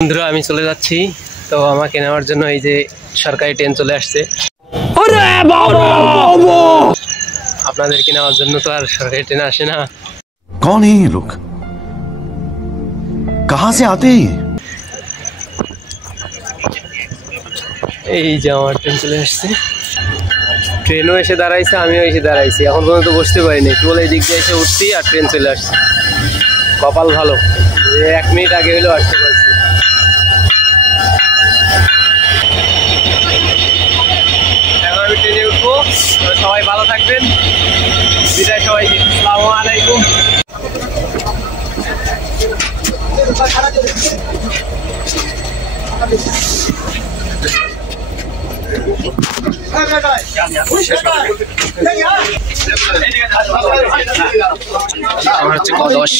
বন্ধুরা আমি চলে যাচ্ছি, তো আমাকে নেওয়ার জন্য এই যে সরকারি ট্রেন চলে আসছে। আপনাদেরকে নেওয়ার জন্য তো আর সরকারি ট্রেন আসে না। कौन है ये लोग? कहां से आते हैं? এই যে আমার ট্রেন চলে আসছে, ট্রেনও এসে দাঁড়াইছে, আমিও এসে দাঁড়াইছি, এখন পর্যন্ত বসতে পারিনি। কেবল এই দিক দিয়ে এসে উঠছি আর ট্রেন চলে আসছে। কপাল ভালো, 1 মিনিট আগে হলেও আসতে পারছি। এখন আমি ট্রেনে উঠবো, সবাই ভালো থাকবেন, বিদায় সবাইকে, আসসালামু আলাইকুম। আমার হচ্ছে কদস।